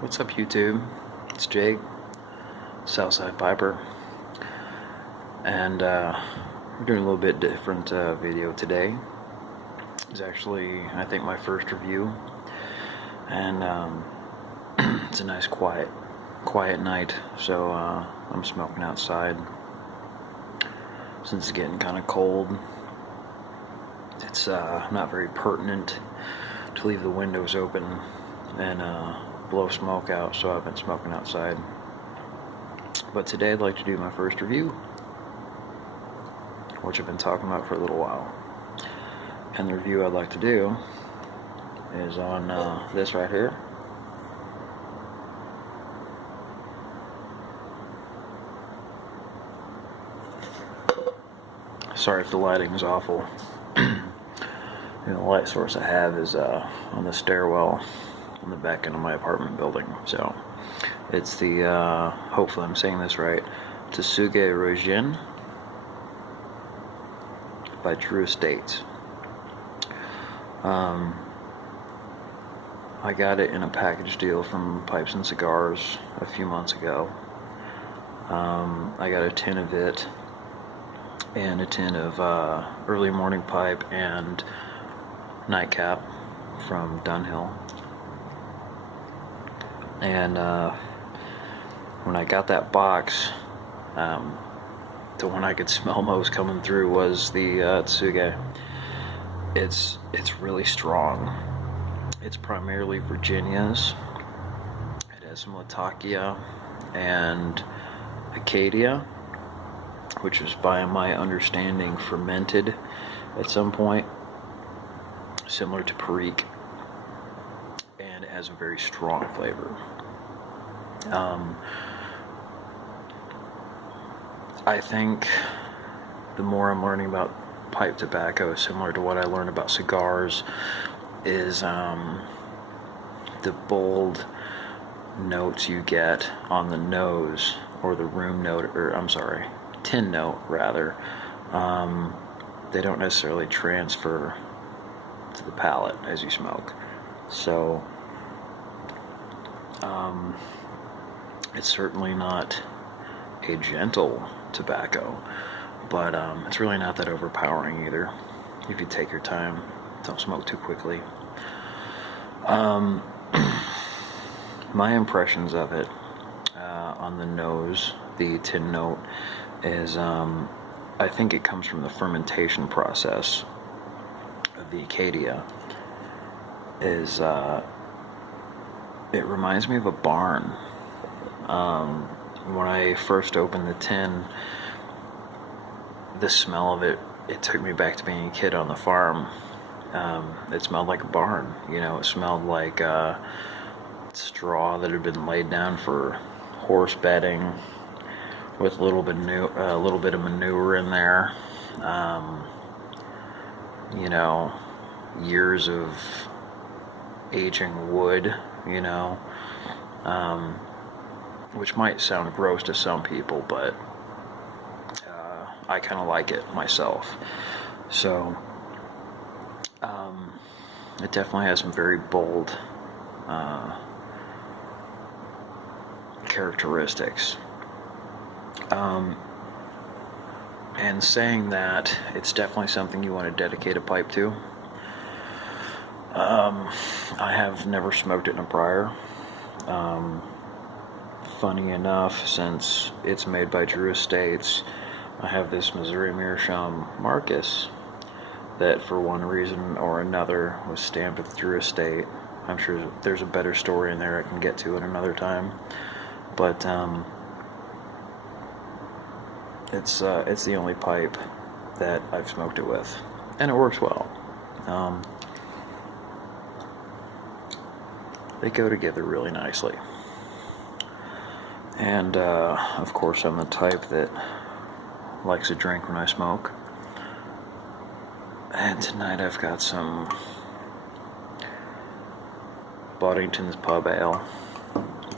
What's up, YouTube? It's Jake, Southside Piper, and we're doing a little bit different video today. It's actually, I think, my first review, and it's a nice quiet night, so I'm smoking outside. Since it's getting kind of cold, it's not very pertinent to leave the windows open and blow smoke out, so I've been smoking outside. But today I'd like to do my first review, which I've been talking about for a little while. And the review I'd like to do is on this right here. Sorry if the lighting is awful. The light source I have is on the stairwell on the back end of my apartment building. So it's the, hopefully I'm saying this right, Tsuge Ryujin by True Estates. I got it in a package deal from Pipes and Cigars a few months ago. I got a tin of it and a tin of early morning pipe and nightcap from Dunhill. And when I got that box, the one I could smell most coming through was the Tsuge. It's really strong. It's primarily Virginia's. It has some Latakia and Acadia, which was, by my understanding, fermented at some point, similar to Perique, and it has a very strong flavor. I think the more I'm learning about pipe tobacco, similar to what I learned about cigars, is the bold notes you get on the nose, or the room note, or I'm sorry, tin note rather. They don't necessarily transfer to the palate as you smoke. So it's certainly not a gentle tobacco, but it's really not that overpowering either if you take your time. Don't smoke too quickly. My impressions of it on the nose, the tin note, is I think it comes from the fermentation process of the Acadia. Is it reminds me of a barn. When I first opened the tin, the smell of it took me back to being a kid on the farm. It smelled like a barn, it smelled like straw that had been laid down for horse bedding, with a little bit of manure in there. Years of aging wood, which might sound gross to some people, but I kind of like it myself. So it definitely has some very bold characteristics. And saying that, it's definitely something you want to dedicate a pipe to. I have never smoked it in a briar. Funny enough, since it's made by True Estates, I have this Missouri Meerschaum Marcus that, for one reason or another, was stamped with True Estate. I'm sure there's a better story in there I can get to at another time, but it's the only pipe that I've smoked it with, and it works well. They go together really nicely. And of course, I'm the type that likes to drink when I smoke. And tonight I've got some Boddington's Pub Ale.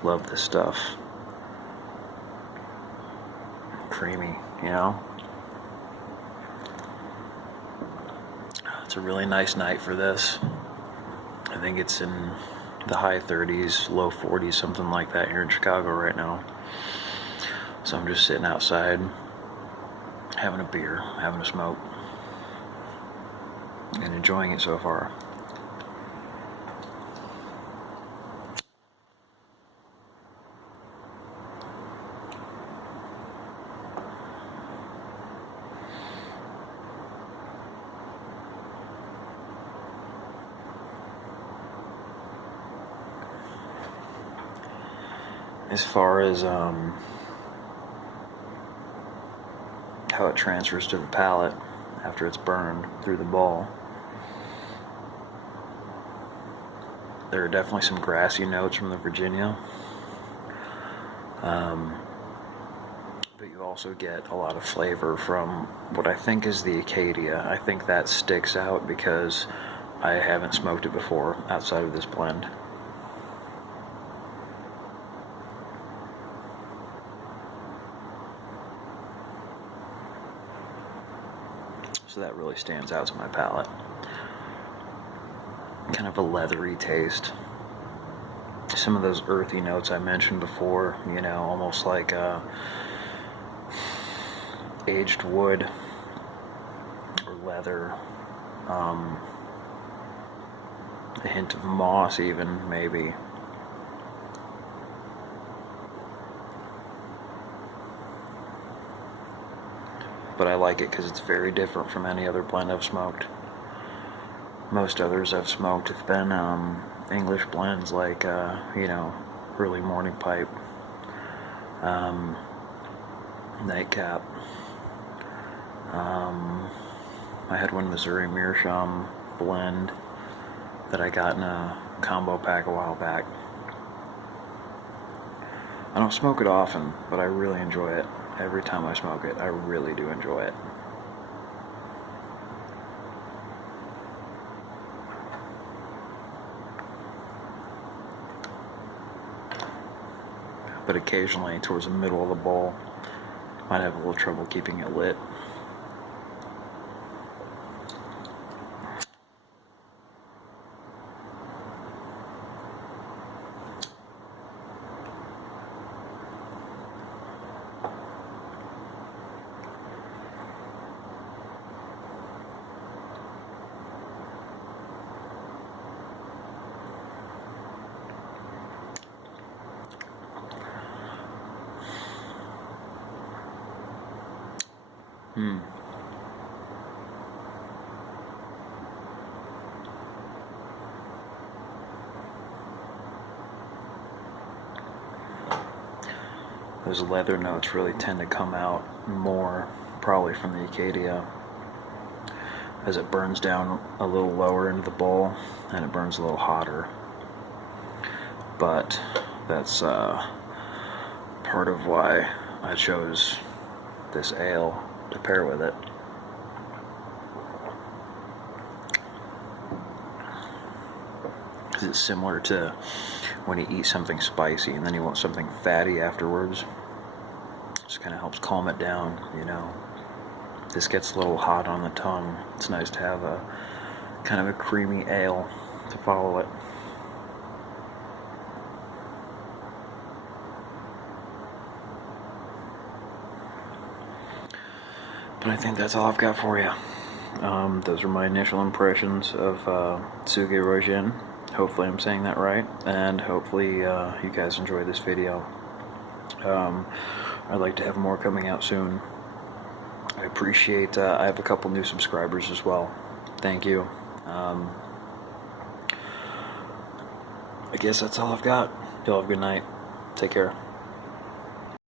Love this stuff. Creamy, It's a really nice night for this. I think it's in the high 30s, low 40s, something like that here in Chicago right now. So I'm just sitting outside, having a beer, having a smoke, and enjoying it so far. As far as how it transfers to the palate after it's burned through the ball, there are definitely some grassy notes from the Virginia, but you also get a lot of flavor from what I think is the Acadia. I think that sticks out because I haven't smoked it before outside of this blend. So that really stands out to my palate. Kind of a leathery taste. Some of those earthy notes I mentioned before, you know, almost like aged wood or leather. A hint of moss even, maybe. But I like it because it's very different from any other blend I've smoked. Most others I've smoked have been English blends like, you know, early morning pipe, nightcap. I had one Missouri Meerschaum blend that I got in a combo pack a while back. I don't smoke it often, but I really enjoy it. Every time I smoke it, I really do enjoy it. But occasionally, towards the middle of the bowl, might have a little trouble keeping it lit. Those leather notes really tend to come out more, probably from the Acadia, as it burns down a little lower into the bowl and it burns a little hotter. But that's part of why I chose this ale to pair with it. Because it's similar to when you eat something spicy and then you want something fatty afterwards. Just kind of helps calm it down, you know. This gets a little hot on the tongue. It's nice to have a kind of a creamy ale to follow it. But I think that's all I've got for you. Those are my initial impressions of Tsuge Ryujin. Hopefully I'm saying that right, and hopefully you guys enjoy this video. I'd like to have more coming out soon. I appreciate, I have a couple new subscribers as well. Thank you. I guess that's all I've got. Y'all have a good night. Take care.